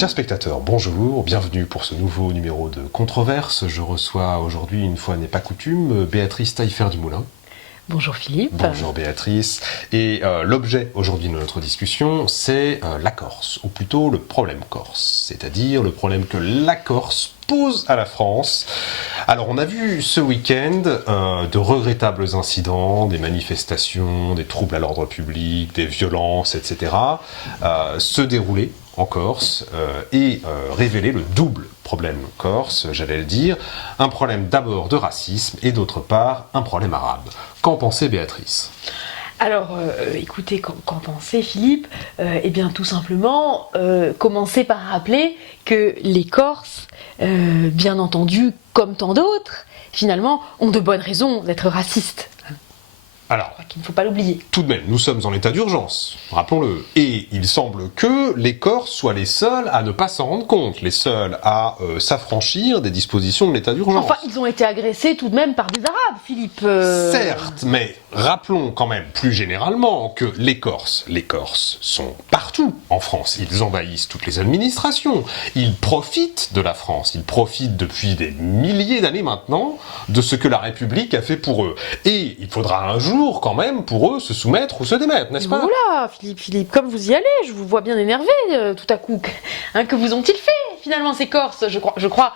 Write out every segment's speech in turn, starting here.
Chers spectateurs, bonjour, bienvenue pour ce nouveau numéro de Controverse. Je reçois aujourd'hui, une fois n'est pas coutume, Béatrice Taillefer-Dumoulin. Bonjour Philippe. Bonjour Béatrice. Et l'objet aujourd'hui de notre discussion, c'est la Corse, ou plutôt le problème corse, c'est-à-dire le problème que la Corse pose à la France. Alors on a vu ce week-end de regrettables incidents, des manifestations, des troubles à l'ordre public, des violences, etc. Se dérouler en Corse et révéler le double problème corse, j'allais le dire, un problème d'abord de racisme et d'autre part un problème arabe. Qu'en pensez Béatrice ? Alors, écoutez, qu'en pensez Philippe ? Eh bien, tout simplement, commencer par rappeler que les Corses, bien entendu, comme tant d'autres, finalement, ont de bonnes raisons d'être racistes. Alors, Je crois qu'il ne faut pas l'oublier. tout de même, nous sommes en état d'urgence, rappelons-le. Et il semble que les Corses soient les seuls à ne pas s'en rendre compte, les seuls à s'affranchir des dispositions de l'état d'urgence. Enfin, ils ont été agressés tout de même par des Arabes, Philippe. Certes, mais rappelons quand même plus généralement que les Corses sont partout en France. Ils envahissent toutes les administrations. Ils profitent de la France. Ils profitent depuis des milliers d'années maintenant de ce que la République a fait pour eux. Et il faudra un jour quand même pour eux se soumettre ou se démettre, n'est-ce pas ? Voilà, Philippe, comme vous y allez, je vous vois bien énervé tout à coup. Hein, que vous ont-ils fait finalement ces Corses ? Je crois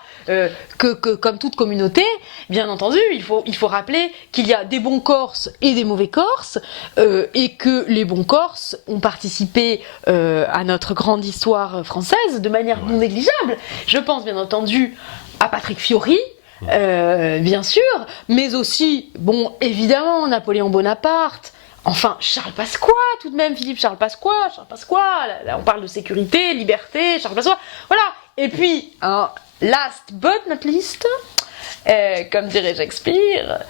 que comme toute communauté, bien entendu, il faut rappeler qu'il y a des bons Corses et des mauvais Corses, et que les bons Corses ont participé à notre grande histoire française de manière non négligeable. Je pense bien entendu à Patrick Fiori, bien sûr, mais aussi, bon, évidemment, Napoléon Bonaparte, enfin, Charles Pasqua, tout de même, Philippe, Charles Pasqua, là, on parle de sécurité, liberté, Charles Pasqua, voilà, et puis, last but not least, comme dirait Shakespeare,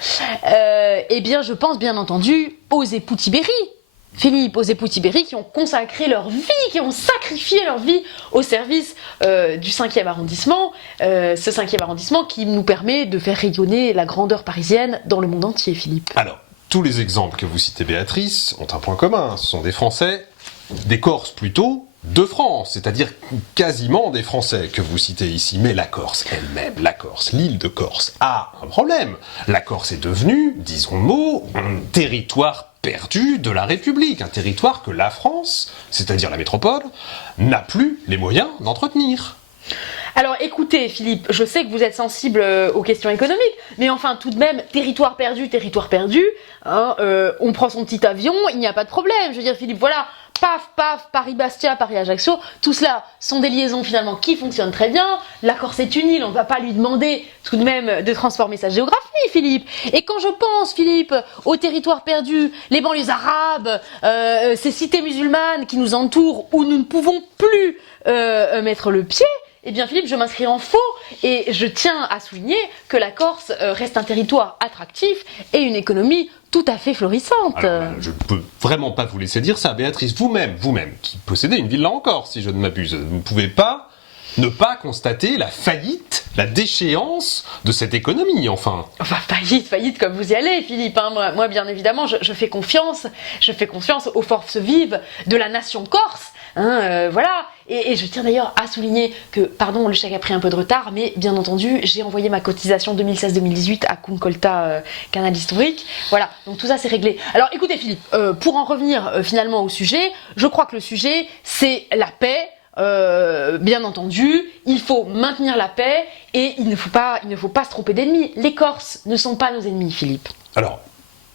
eh bien, je pense bien entendu aux époux Tibéri, Philippe, aux époux Tibéri qui ont consacré leur vie, qui ont sacrifié leur vie au service du 5e arrondissement, ce 5e arrondissement qui nous permet de faire rayonner la grandeur parisienne dans le monde entier, Philippe. Alors, tous les exemples que vous citez, Béatrice, ont un point commun. Ce sont des Français, des Corses plutôt, de France, c'est-à-dire quasiment des Français que vous citez ici. Mais la Corse elle-même, l'île de Corse, a un problème. La Corse est devenue, disons le mot, un territoire perdu de la République, un territoire que la France, c'est-à-dire la métropole, n'a plus les moyens d'entretenir. Alors écoutez Philippe, je sais que vous êtes sensible aux questions économiques, mais enfin tout de même, territoire perdu, hein, on prend son petit avion, il n'y a pas de problème. Je veux dire Philippe, voilà, paf, Paris-Bastia, Paris-Ajaccio, tout cela sont des liaisons finalement qui fonctionnent très bien. La Corse est une île, on ne va pas lui demander tout de même de transformer sa géographie, Philippe. Et quand je pense, Philippe, aux territoires perdus, les banlieues arabes, ces cités musulmanes qui nous entourent, où nous ne pouvons plus mettre le pied, eh bien Philippe, je m'inscris en faux et je tiens à souligner que la Corse reste un territoire attractif et une économie tout à fait florissante. Alors, je ne peux vraiment pas vous laisser dire ça, Béatrice. Vous-même, qui possédez une villa en Corse, si je ne m'abuse, vous ne pouvez pas ne pas constater la faillite, la déchéance de cette économie, enfin. Enfin, faillite, comme vous y allez, Philippe. Hein. Moi, bien évidemment, je fais confiance aux forces vives de la nation corse. Hein, voilà. Et je tiens d'ailleurs à souligner que, pardon, le chèque a pris un peu de retard, mais bien entendu, j'ai envoyé ma cotisation 2016-2018 à Kunkolta Canal Historique. Voilà, donc tout ça c'est réglé. Alors écoutez Philippe, pour en revenir finalement au sujet, je crois que le sujet c'est la paix. Bien entendu, il faut maintenir la paix et il ne faut pas se tromper d'ennemis. Les Corses ne sont pas nos ennemis, Philippe. Alors,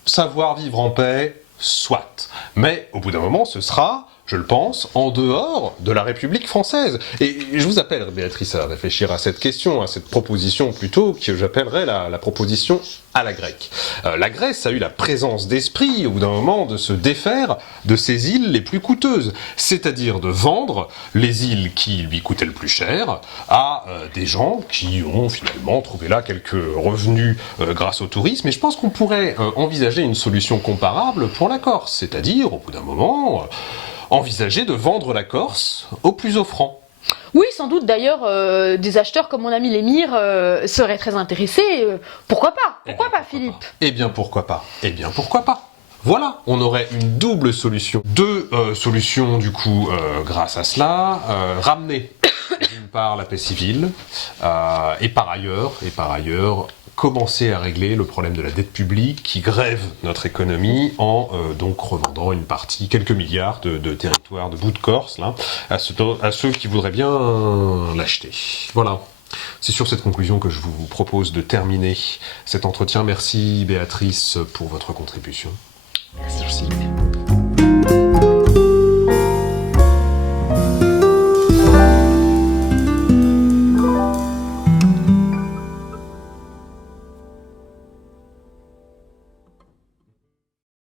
savoir vivre en paix, soit. Mais au bout d'un moment, ce sera, je le pense, en dehors de la République française. Et je vous appelle, Béatrice, à réfléchir à cette question, à cette proposition plutôt, que j'appellerais la proposition à la grecque. La Grèce a eu la présence d'esprit, au bout d'un moment, de se défaire de ses îles les plus coûteuses, c'est-à-dire de vendre les îles qui lui coûtaient le plus cher à des gens qui ont finalement trouvé là quelques revenus grâce au tourisme. Et je pense qu'on pourrait envisager une solution comparable pour la Corse, c'est-à-dire, au bout d'un moment, envisager de vendre la Corse au plus offrant. Oui, sans doute d'ailleurs, des acheteurs comme mon ami l'émir seraient très intéressés. Pourquoi pas Philippe ? Eh bien pourquoi pas. Voilà, on aurait une double solution. Deux solutions du coup grâce à cela. Ramener d'une part la paix civile, et par ailleurs, commencer à régler le problème de la dette publique qui grève notre économie en donc revendant une partie, quelques milliards de territoires, de bouts de Corse, là, à ceux qui voudraient bien l'acheter. Voilà. C'est sur cette conclusion que je vous propose de terminer cet entretien. Merci Béatrice pour votre contribution. Merci.